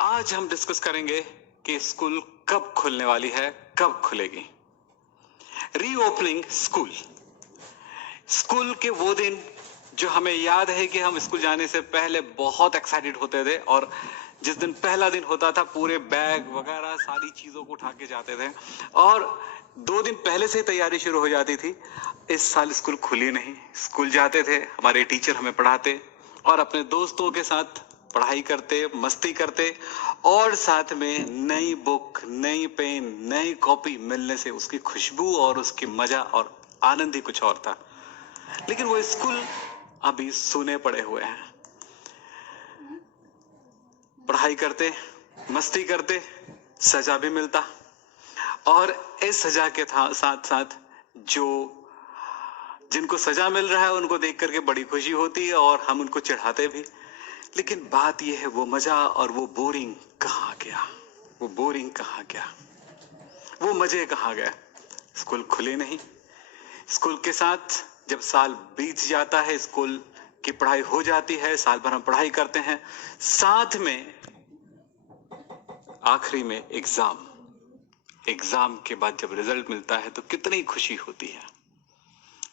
आज हम डिस्कस करेंगे कि स्कूल कब खुलने वाली है, कब खुलेगी। Reopening school. स्कूल के वो दिन जो हमें याद है कि हम स्कूल जाने से पहले बहुत एक्साइटेड होते थे और जिस दिन पहला दिन होता था पूरे बैग वगैरह सारी चीजों को उठा के जाते थे और 2 दिन पहले से तैयारी शुरू हो जाती थी। इस साल स्कूल खुली नहीं। स्कूल जाते थे, हमारे टीचर हमें पढ़ाते और अपने दोस्तों के साथ पढ़ाई करते, मस्ती करते और साथ में नई बुक, नई पेन, नई कॉपी मिलने से उसकी खुशबू और उसकी मजा और आनंद ही कुछ और था। लेकिन वो स्कूल अभी सूने पड़े हुए हैं। पढ़ाई करते, मस्ती करते, सजा भी मिलता और इस सजा के साथ साथ जिनको सजा मिल रहा है उनको देख करके बड़ी खुशी होती है और हम उनको चिढ़ाते भी। लेकिन बात यह है, वो मजा और वो बोरिंग कहाँ गया? वो बोरिंग कहाँ गया? वो मजे कहाँ गए? स्कूल खुले नहीं। स्कूल के साथ जब साल बीत जाता है, स्कूल की पढ़ाई हो जाती है, साल भर हम पढ़ाई करते हैं, साथ में आखिरी में एग्जाम के बाद जब रिजल्ट मिलता है तो कितनी खुशी होती है।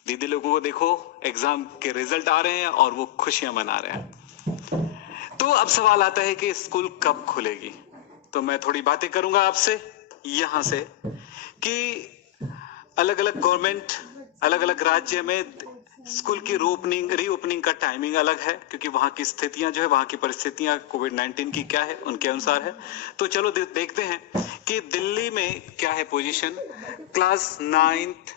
दीदी लोगों को देखो, एग्जाम के रिजल्ट आ रहे हैं और वो खुशियां मना रहे हैं। तो अब सवाल आता है कि स्कूल कब खुलेगी। तो मैं थोड़ी बातें करूंगा आपसे यहां से कि अलग अलग गवर्नमेंट, अलग अलग राज्य में स्कूल की रीओपनिंग का टाइमिंग अलग है, क्योंकि वहां की स्थितियां जो है, वहां की परिस्थितियां कोविड-19 की क्या है उनके अनुसार है। तो चलो देखते हैं कि दिल्ली में क्या है पोजीशन। क्लास 9th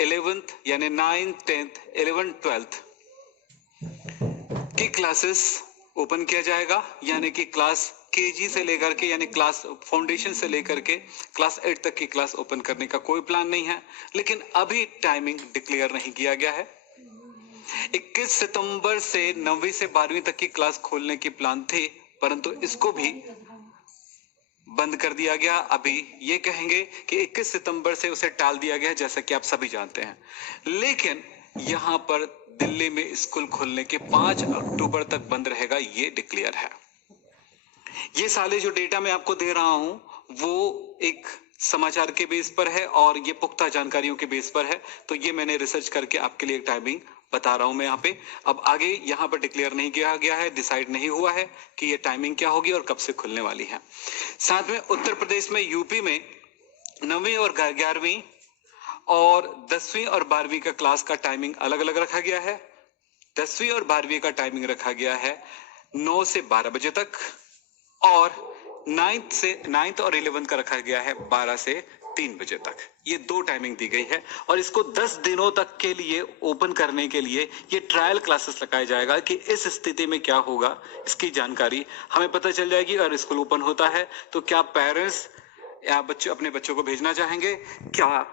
11th यानी 9th 10th 11th 12th की क्लासेस ओपन किया जाएगा, यानी कि क्लास केजी से लेकर के यानी क्लास फाउंडेशन से लेकर के क्लास 8 तक की क्लास ओपन करने का कोई प्लान नहीं है। लेकिन अभी टाइमिंग डिक्लेयर नहीं किया गया है। 21 सितंबर से 9वीं से 12वीं तक की क्लास खोलने की प्लान थी, परंतु इसको भी बंद कर दिया गया। अभी ये कहेंगे कि 21 सितंबर से उसे टाल दिया गया, जैसा कि आप सभी जानते हैं। लेकिन यहाँ पर दिल्ली में स्कूल खोलने के 5 अक्टूबर तक बंद रहेगा, ये डिक्लेयर है। ये सारे जो डेटा मैं आपको दे रहा हूं वो एक समाचार के बेस पर है और ये पुख्ता जानकारियों के बेस पर है। तो ये मैंने रिसर्च करके आपके लिए टाइमिंग बता रहा हूं मैं यहाँ पे। अब आगे यहाँ पर डिक्लेयर नहीं किया गया है, डिसाइड नहीं हुआ है कि ये टाइमिंग क्या होगी और कब से खुलने वाली है। साथ में उत्तर प्रदेश में, यूपी में 9वीं और 11वीं और 10वीं और 12वीं का क्लास का टाइमिंग अलग अलग रखा गया है। 10वीं और 12वीं का टाइमिंग रखा गया है 9 से 12 बजे तक और 9th और 11th का रखा गया है 12 से 3 बजे तक। ये 2 टाइमिंग दी गई है और इसको 10 दिनों तक के लिए ओपन करने के लिए ये ट्रायल क्लासेस लगाया जाएगा कि इस स्थिति में क्या होगा, इसकी जानकारी हमें पता चल जाएगी। और स्कूल ओपन होता है तो क्या पेरेंट्स या बच्चे अपने बच्चों को भेजना चाहेंगे, क्या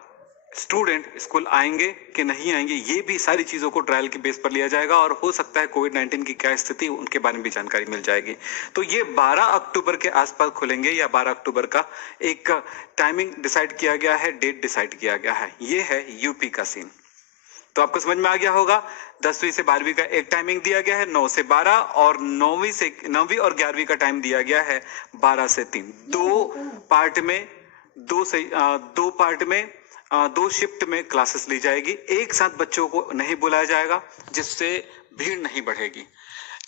स्टूडेंट स्कूल आएंगे कि नहीं आएंगे, ये भी सारी चीजों को ट्रायल के बेस पर लिया जाएगा। और हो सकता है कोविड-19 की क्या स्थिति उनके बारे में भी जानकारी मिल जाएगी। तो ये 12 अक्टूबर के आसपास खुलेंगे या 12 अक्टूबर का एक टाइमिंग डिसाइड किया गया है, डेट डिसाइड किया गया है। ये है यूपी का सीन। तो आपको समझ में आ गया होगा। 10वीं से 12वीं का एक टाइमिंग दिया गया है 9 से 12 और 9वीं और 11वीं का टाइम दिया गया है 12 से 3। दो पार्ट में 2 शिफ्ट में क्लासेस ली जाएगी। एक साथ बच्चों को नहीं बुलाया जाएगा, जिससे भीड़ नहीं बढ़ेगी।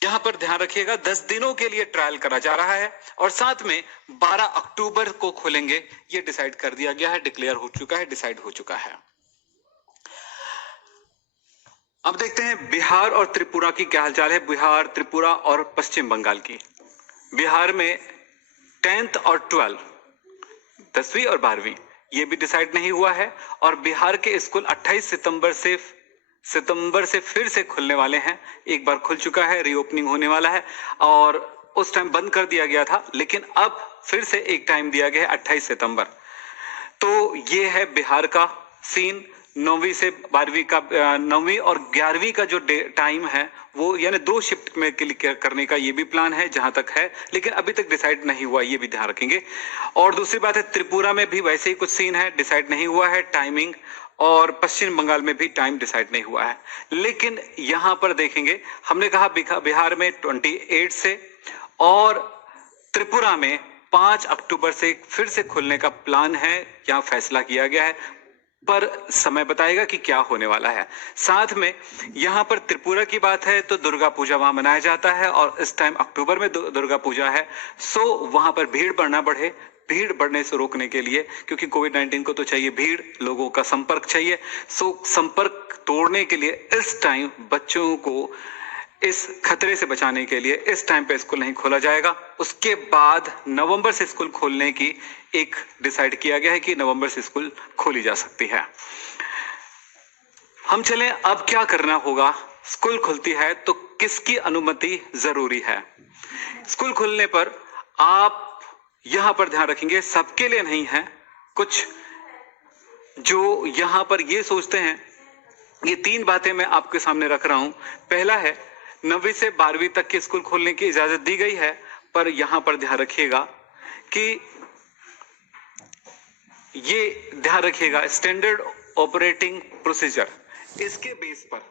यहाँ पर ध्यान रखिएगा, 10 दिनों के लिए ट्रायल करा जा रहा है और साथ में 12 अक्टूबर को खोलेंगे, ये डिसाइड कर दिया गया है, डिक्लेयर हो चुका है, डिसाइड हो चुका है। अब देखते हैं बिहार और त्रिपुरा की क्या हालचाल है। बिहार, त्रिपुरा और पश्चिम बंगाल की। बिहार में 10th और 12th, 10वीं और 12वीं, ये भी डिसाइड नहीं हुआ है। और बिहार के स्कूल 28 सितंबर से फिर से खुलने वाले हैं। एक बार खुल चुका है, रीओपनिंग होने वाला है और उस टाइम बंद कर दिया गया था, लेकिन अब फिर से एक टाइम दिया गया है 28 सितंबर। तो ये है बिहार का सीन। 9वीं से 12वीं का 9वीं और 11वीं का जो टाइम है वो यानी 2 शिफ्ट में क्लियर करने का ये भी प्लान है जहां तक है, लेकिन अभी तक डिसाइड नहीं हुआ, ये भी ध्यान रखेंगे। और दूसरी बात है, त्रिपुरा में भी वैसे ही कुछ सीन है, डिसाइड नहीं हुआ है टाइमिंग। और पश्चिम बंगाल में भी टाइम डिसाइड नहीं हुआ है। लेकिन यहां पर देखेंगे, हमने कहा बिहार में 28 से और त्रिपुरा में 5 अक्टूबर से फिर से खुलने का प्लान है, यहाँ फैसला किया गया है, पर समय बताएगा कि क्या होने वाला है। साथ में यहाँ पर त्रिपुरा की बात है तो दुर्गा पूजा वहां मनाया जाता है और इस टाइम अक्टूबर में दुर्गा पूजा है, सो वहां पर भीड़ बढ़ने से रोकने के लिए, क्योंकि कोविड-19 को तो चाहिए भीड़, लोगों का संपर्क चाहिए, सो संपर्क तोड़ने के लिए इस टाइम बच्चों को इस खतरे से बचाने के लिए इस टाइम पे स्कूल नहीं खोला जाएगा। उसके बाद नवंबर से स्कूल खोलने की एक डिसाइड किया गया है कि नवंबर से स्कूल खोली जा सकती है। हम चलें, अब क्या करना होगा। स्कूल खुलती है तो किसकी अनुमति जरूरी है। स्कूल खुलने पर आप यहां पर ध्यान रखेंगे, सबके लिए नहीं है, कुछ जो यहां पर ये सोचते हैं, ये 3 बातें मैं आपके सामने रख रहा हूं। पहला है 9वीं से 12वीं तक के स्कूल खोलने की इजाजत दी गई है, पर यहां पर ध्यान रखिएगा कि ये ध्यान रखिएगा स्टैंडर्ड ऑपरेटिंग प्रोसीजर, इसके बेस पर,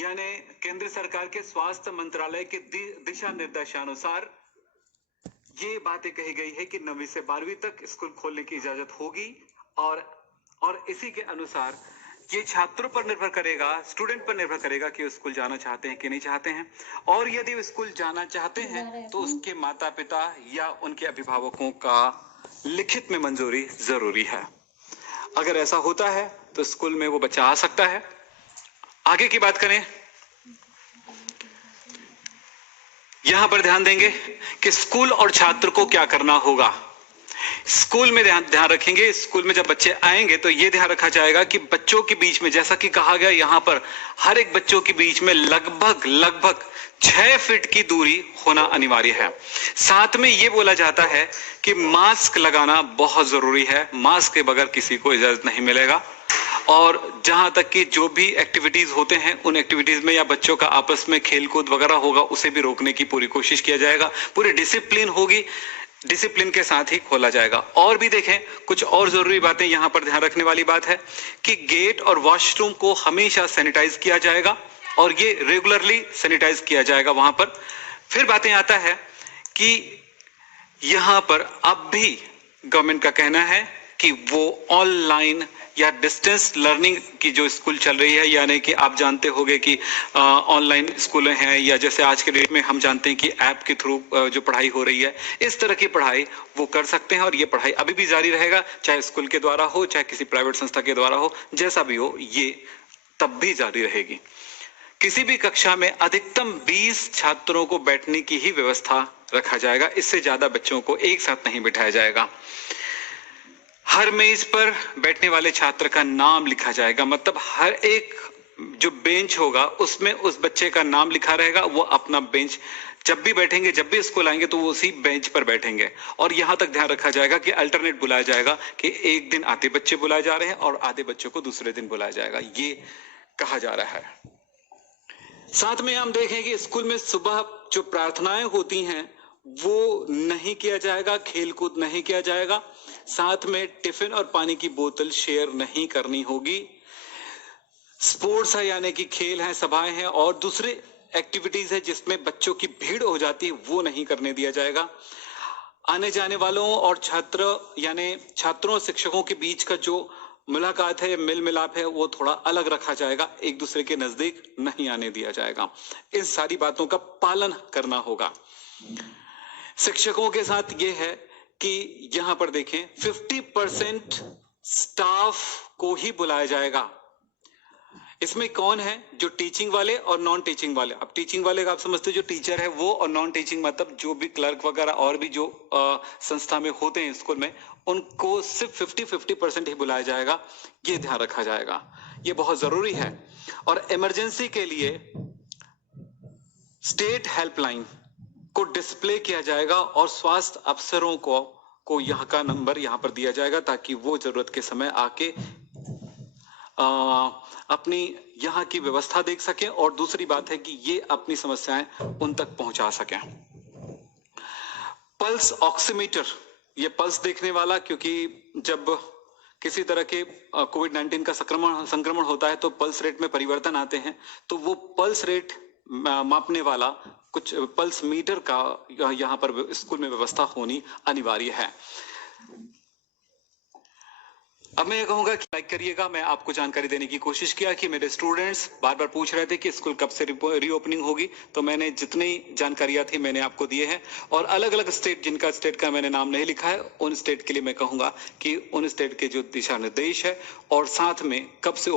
यानी केंद्र सरकार के स्वास्थ्य मंत्रालय के दिशा निर्देशानुसार ये बातें कही गई है कि 9वीं से 12वीं तक स्कूल खोलने की इजाजत होगी और इसी के अनुसार ये छात्रों पर निर्भर करेगा, स्टूडेंट पर निर्भर करेगा कि वो स्कूल जाना चाहते हैं कि नहीं चाहते हैं। और यदि वो स्कूल जाना चाहते हैं तो उसके माता पिता या उनके अभिभावकों का लिखित में मंजूरी जरूरी है। अगर ऐसा होता है तो स्कूल में वो बच्चा आ सकता है। आगे की बात करें, यहां पर ध्यान देंगे कि स्कूल और छात्र को क्या करना होगा। स्कूल में ध्यान रखेंगे, स्कूल में जब बच्चे आएंगे तो यह ध्यान रखा जाएगा कि बच्चों के बीच में, जैसा कि कहा गया यहां पर, हर एक बच्चों के बीच में लगभग 6 फीट की दूरी होना अनिवार्य है। साथ में यह बोला जाता है कि मास्क लगाना बहुत जरूरी है, मास्क के बगैर किसी को इजाजत नहीं मिलेगा। और जहां तक कि जो भी एक्टिविटीज होते हैं उन एक्टिविटीज में या बच्चों का आपस में खेलकूद वगैरह होगा उसे भी रोकने की पूरी कोशिश किया जाएगा, पूरी डिसिप्लिन होगी, डिसिप्लिन के साथ ही खोला जाएगा। और भी देखें, कुछ और जरूरी बातें यहां पर ध्यान रखने वाली बात है कि गेट और वॉशरूम को हमेशा सैनिटाइज किया जाएगा और ये रेगुलरली सैनिटाइज किया जाएगा वहां पर। फिर बातें आता है कि यहां पर अब भी गवर्नमेंट का कहना है कि वो ऑनलाइन या डिस्टेंस लर्निंग की जो स्कूल चल रही है, यानी कि आप जानते होंगे कि ऑनलाइन स्कूल हैं, या जैसे आज के डेट में हम जानते हैं कि ऐप के थ्रू जो पढ़ाई हो रही है, इस तरह की पढ़ाई वो कर सकते हैं। और ये पढ़ाई अभी भी जारी रहेगा, चाहे स्कूल के द्वारा हो चाहे किसी प्राइवेट संस्था के द्वारा हो, जैसा भी हो ये तब भी जारी रहेगी। किसी भी कक्षा में अधिकतम 20 छात्रों को बैठने की ही व्यवस्था रखा जाएगा, इससे ज्यादा बच्चों को एक साथ नहीं बिठाया जाएगा। हर मेज पर बैठने वाले छात्र का नाम लिखा जाएगा, मतलब हर एक जो बेंच होगा उसमें उस बच्चे का नाम लिखा रहेगा। वो अपना बेंच जब भी बैठेंगे, जब भी स्कूल आएंगे तो वो उसी बेंच पर बैठेंगे। और यहां तक ध्यान रखा जाएगा कि अल्टरनेट बुलाया जाएगा, कि एक दिन आधे बच्चे बुलाए जा रहे हैं और आधे बच्चों को दूसरे दिन बुलाया जाएगा, ये कहा जा रहा है। साथ में हम देखें कि स्कूल में सुबह जो प्रार्थनाएं होती हैं वो नहीं किया जाएगा, खेलकूद नहीं किया जाएगा। साथ में टिफिन और पानी की बोतल शेयर नहीं करनी होगी। स्पोर्ट्स है, यानी कि खेल हैं, सभाएं हैं और दूसरे एक्टिविटीज है जिसमें बच्चों की भीड़ हो जाती है, वो नहीं करने दिया जाएगा। आने जाने वालों और छात्र यानी छात्रों और शिक्षकों के बीच का जो मुलाकात है, मेल मिलाप है, वो थोड़ा अलग रखा जाएगा, एक दूसरे के नजदीक नहीं आने दिया जाएगा। इन सारी बातों का पालन करना होगा। शिक्षकों के साथ ये है कि यहां पर देखें 50% स्टाफ को ही बुलाया जाएगा। इसमें कौन है, जो टीचिंग वाले और नॉन टीचिंग वाले। अब टीचिंग वाले का आप समझते हो, जो टीचर है वो, और नॉन टीचिंग मतलब जो भी क्लर्क वगैरह और भी जो संस्था में होते हैं स्कूल में, उनको सिर्फ 50% ही बुलाया जाएगा, ये ध्यान रखा जाएगा, ये बहुत जरूरी है। और इमरजेंसी के लिए स्टेट हेल्पलाइन को डिस्प्ले किया जाएगा और स्वास्थ्य अफसरों को यहाँ का नंबर यहाँ पर दिया जाएगा, ताकि वो जरूरत के समय आके अपनी यहाँ की व्यवस्था देख सकें और दूसरी बात है कि ये अपनी समस्याएं उन तक पहुंचा सकें। पल्स ऑक्सीमीटर, ये पल्स देखने वाला, क्योंकि जब किसी तरह के कोविड-19 का संक्रमण होता है तो पल्स रेट में परिवर्तन आते हैं, तो वो पल्स रेट मापने वाला कुछ पल्स मीटर का यहाँ पर स्कूल में व्यवस्था होनी अनिवार्य है। अब मैं ये कहूंगा कि लाइक करिएगा। मैं आपको जानकारी देने की कोशिश किया कि मेरे स्टूडेंट्स बार बार पूछ रहे थे कि स्कूल कब से रीओपनिंग होगी, तो मैंने जितनी जानकारियां थी मैंने आपको दिए हैं। और अलग अलग स्टेट का मैंने नाम नहीं लिखा है, उन स्टेट के लिए मैं कहूंगा कि उन स्टेट के जो दिशा निर्देश है और साथ में कब से